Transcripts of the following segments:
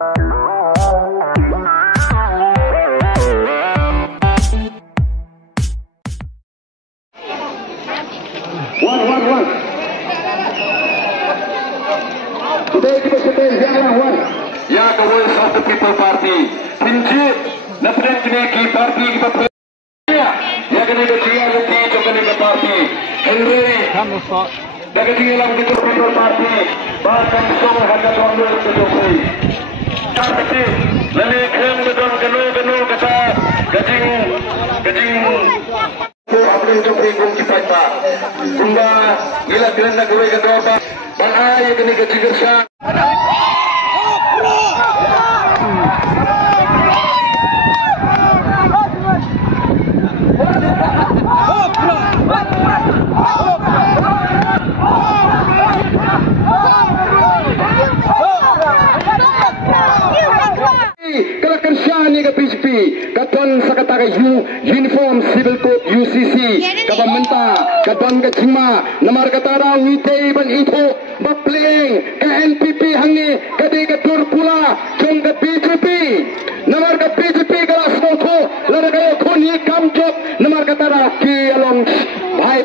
One. Today kita sedang jalan one. Ya, the voice of the people party. Pinjit, napren kini party kita punya. Ya, kini kecil lagi juga kini party. Henry, kamu sok. Dah kecil lagi kita people party. Bahkan semua harga dolar terjadi. Tapi, lalu kena betul kena kata gajing. Apalagi untuk bingung kita. Sehingga gila nak gue ke doa. Dan ayah kini gajing gersa. Kelakar syahni ke PCP katon sakata uniform civil code UCC kabamenta katon ke cima namar katara wite ban itu bapling ke NPP hangi kade ke turpula jong ke PCP namar ke PCP kelas moto lara kaya khoni kamjok namar katara ki along bhai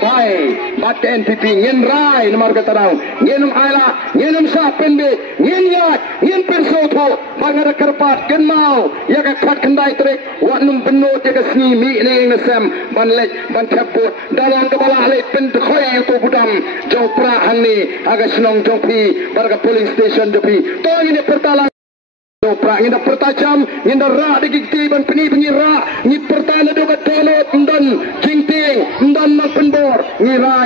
bat ke NPP ngin rai namar katara nginum aila nginum sa penbe ngin yat ngin persoto bangara karpat mau ya ka khat khandai trek wa num benno te ka sni mi ne ngasam ban lek ban thapot dalam kepala le pen khoi to budam jong pra hanni aga snong jong pi barga police station jopi to ini pertalang to pra nginda pertajam nginda ra de gikti ban peni pengira ni pertala do ka tolot ndan jingting ndan mang penbor ngirai